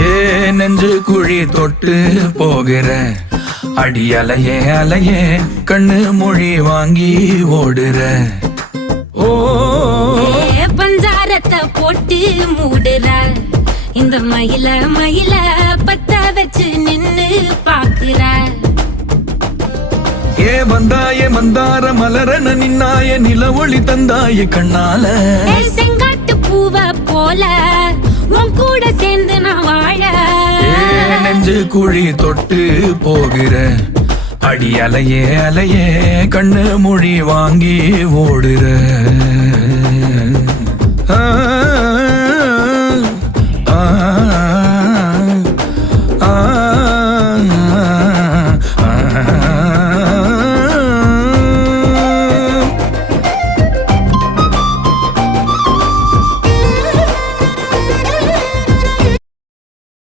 ஏ நெஞ்சு குழி தொட்டு போகிற அடி அலையே அலையே கண்ணு மொழி வாங்கி ஓடுற. ஓ பஞ்சாரத்தை போட்டு மூடுற இந்த மயில மயில பத்த வச்சு நின்னு பாக்குற. ஏ வந்தாய மந்தார மலரன நின்னாய நில ஒளி தந்தாய கண்ணால. செங்காட்டு பூவ போல உன் கூட சேர்ந்து நான் வாழ. நெஞ்சு குழி தொட்டு போகிற அடி அலையே அலையே கண்ணு மொழி வாங்கி ஓடுற. ஆ ஆ